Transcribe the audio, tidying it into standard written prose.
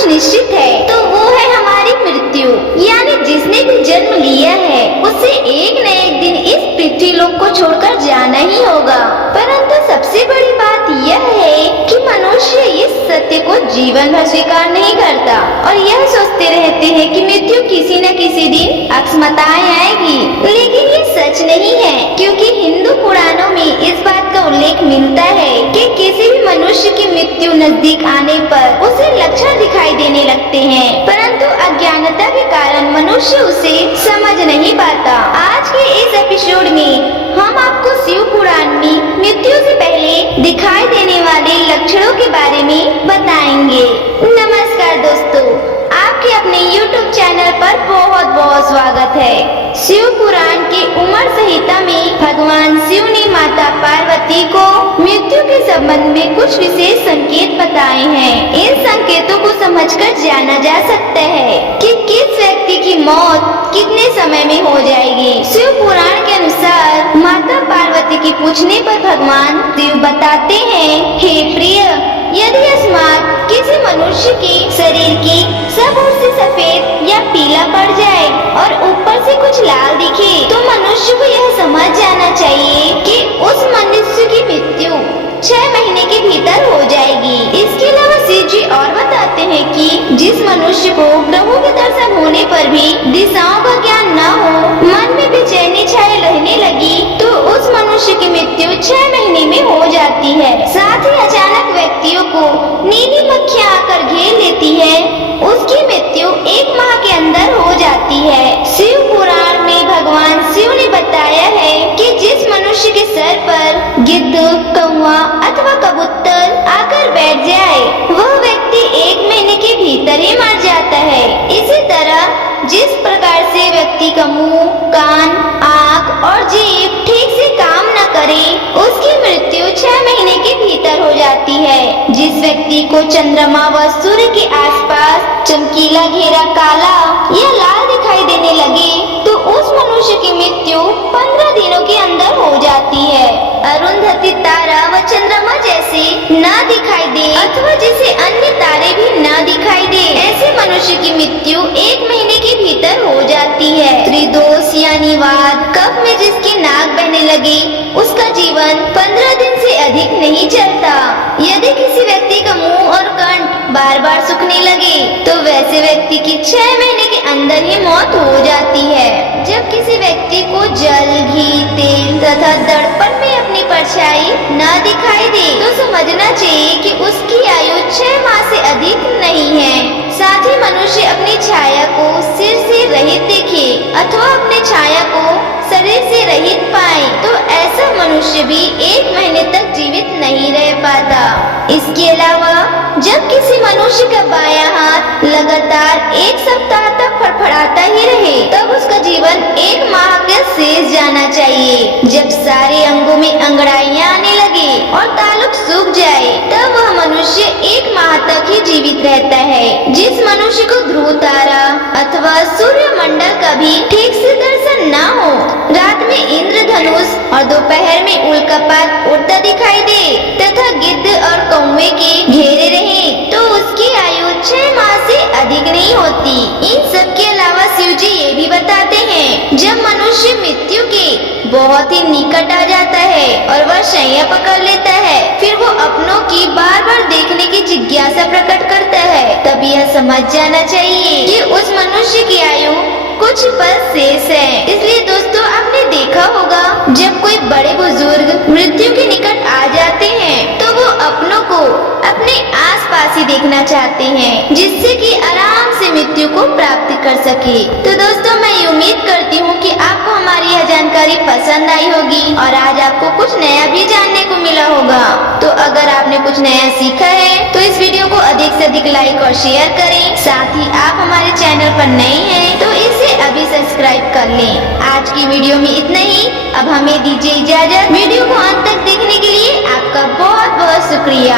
कुछ निश्चित है तो वो है हमारी मृत्यु। यानी जिसने भी जन्म लिया है उसे एक न एक दिन इस पृथ्वी लोक को छोड़कर जाना ही होगा। परंतु सबसे बड़ी बात यह है कि मनुष्य इस सत्य को जीवन भर स्वीकार नहीं करता और यह सोचते रहते हैं कि मृत्यु किसी न किसी दिन अकस्माताएं आएगी। लेकिन ये सच नहीं है, क्योंकि हिंदू पुराणों में इस बात का उल्लेख मिलता है कि किसी भी मनुष्य की मृत्यु नजदीक आने पर उसे लक्षण दिखाई देने लगते हैं, परंतु अज्ञानता के कारण मनुष्य उसे समझ नहीं पाता। आज के इस एपिसोड में हम आपको शिव पुराण में मृत्यु से पहले दिखाई देने वाले लक्षणों के बारे में बताएंगे। नमस्कार दोस्तों, आपके अपने YouTube चैनल पर बहुत बहुत स्वागत है। शिव पुराण के उमर संहिता में भगवान शिव ने माता पार्वती को मृत्यु के संबंध में कुछ विशेष संकेत बताए हैं। इन संकेतों को समझकर जाना जा सकता है कि किस व्यक्ति की मौत कितने समय में हो जाएगी। शिव पुराण के अनुसार माता पार्वती के पूछने पर भगवान शिव बताते हैं, हे प्रिय, यदि अस्मात् किसी मनुष्य के शरीर की सब ओर से सफेद या पीला पड़ जाए और ऊपर से कुछ लाल दिखे तो मनुष्य को यह समझ जाना चाहिए कि उस मनुष्य की मृत्यु 6 महीने के भीतर हो जाएगी। इसके अलावा शिव जी और बताते हैं कि जिस मनुष्य को ग्रहों के दर्शन होने पर भी दिशाओं का ज्ञान न हो, मन में बेचैनी छाए रहने लगी तो उस मनुष्य की मृत्यु 6 महीने में हो जाती है। साथ ही अचानक व्यक्तियों को नीली मक्खियाँ आकर घेर लेती है, उसकी मृत्यु 1 माह के अंदर हो जाती है। शिव पुराण में भगवान शिव ने बताया है कि जिस मनुष्य के सर पर गिद्ध, कौवा अथवा कबूतर आकर बैठ जाए वह व्यक्ति 1 महीने के भीतर ही मर जाता है। इसी तरह जिस प्रकार से व्यक्ति का मुंह, कान, आँख और जीभ ठीक से काम न करे उसकी मृत्यु 6 महीने के भीतर हो जाती है। जिस व्यक्ति को चंद्रमा व सूर्य के आसपास चमकीला घेरा काला या लाल दिखाई देने लगे तो उस मनुष्य की मृत्यु 15 दिनों के अंदर हो जाती है। अरुंधति तारा व चंद्रमा जैसे न दिखाई दे अथवा जिसे अन्य तारे भी न दिखाई दे, ऐसे मनुष्य की मृत्यु 1 महीने के भीतर हो जाती है। त्रिदोष यानी वात, कफ में जिसकी नाक बहने लगे उसका जीवन 15 दिन से अधिक नहीं चलता। यदि किसी व्यक्ति का मुंह और कंठ बार बार सूखने लगे तो वैसे व्यक्ति की 6 महीने के अंदर ही मौत हो जाती है। जब किसी व्यक्ति को जल, घी, तेल तथा दर्पण में अपनी परछाई न दिखाई दे तो समझना चाहिए कि उसकी आयु 6 माह से अधिक नहीं है। साथ ही मनुष्य अपनी छाया को सिर से रहित देखे अथवा अपने छाया को शरीर से रहित पाए तो ऐसा मनुष्य भी 1 महीने तक जीवित नहीं रह पाता। इसके अलावा जब किसी मनुष्य का बायां हाथ लगातार 1 सप्ताह तक फड़फड़ाता ही रहे तब उसका जीवन 1 माह का शेष जाना चाहिए। जब सारे अंगों में अंगड़ाइयां आने लगे और तालुक सूख जाए तब वह मनुष्य 1 माह तक ही जीवित रहता है। जिस मनुष्य को ध्रुव तारा अथवा सूर्य मंडल का भी ठीक से दर्शन न हो, रात में इंद्रधनुष और दोपहर में उल्कापात उड़ता दिखाई दे तथा गिद्ध और कौवे के घेरे रहे तो उसकी आयु 6 माह से अधिक नहीं होती। इन सब के अलावा शिव जी ये भी बताते हैं जब मनुष्य मृत्यु के बहुत ही निकट आ जाता है और वह शैया पकड़ लेता है, फिर वो अपनों की बार बार देखने की जिज्ञासा प्रकट करता है, तब यह समझ जाना चाहिए कि उस मनुष्य की आयु कुछ पल शेष है। इसलिए दोस्तों, आपने देखा होगा जब कोई बड़े बुजुर्ग मृत्यु के निकट आ जाते हैं तो वो अपनों को अपने आसपास ही देखना चाहते हैं जिससे कि आराम से मृत्यु को प्राप्त कर सके। तो दोस्तों, मैं उम्मीद करती हूँ कि आपको हमारी यह जानकारी पसंद आई होगी और आज आपको कुछ नया भी जानने को मिला होगा। तो अगर आपने कुछ नया सीखा है तो इस वीडियो को अधिक से अधिक लाइक और शेयर करें। साथ ही आप हमारे चैनल पर नए हैं तो इसे अभी सब्सक्राइब कर लें। आज की वीडियो में इतना ही। अब हमें दीजिए इजाजत। वीडियो को अंत तक देखने के लिए आपका बहुत बहुत शुक्रिया।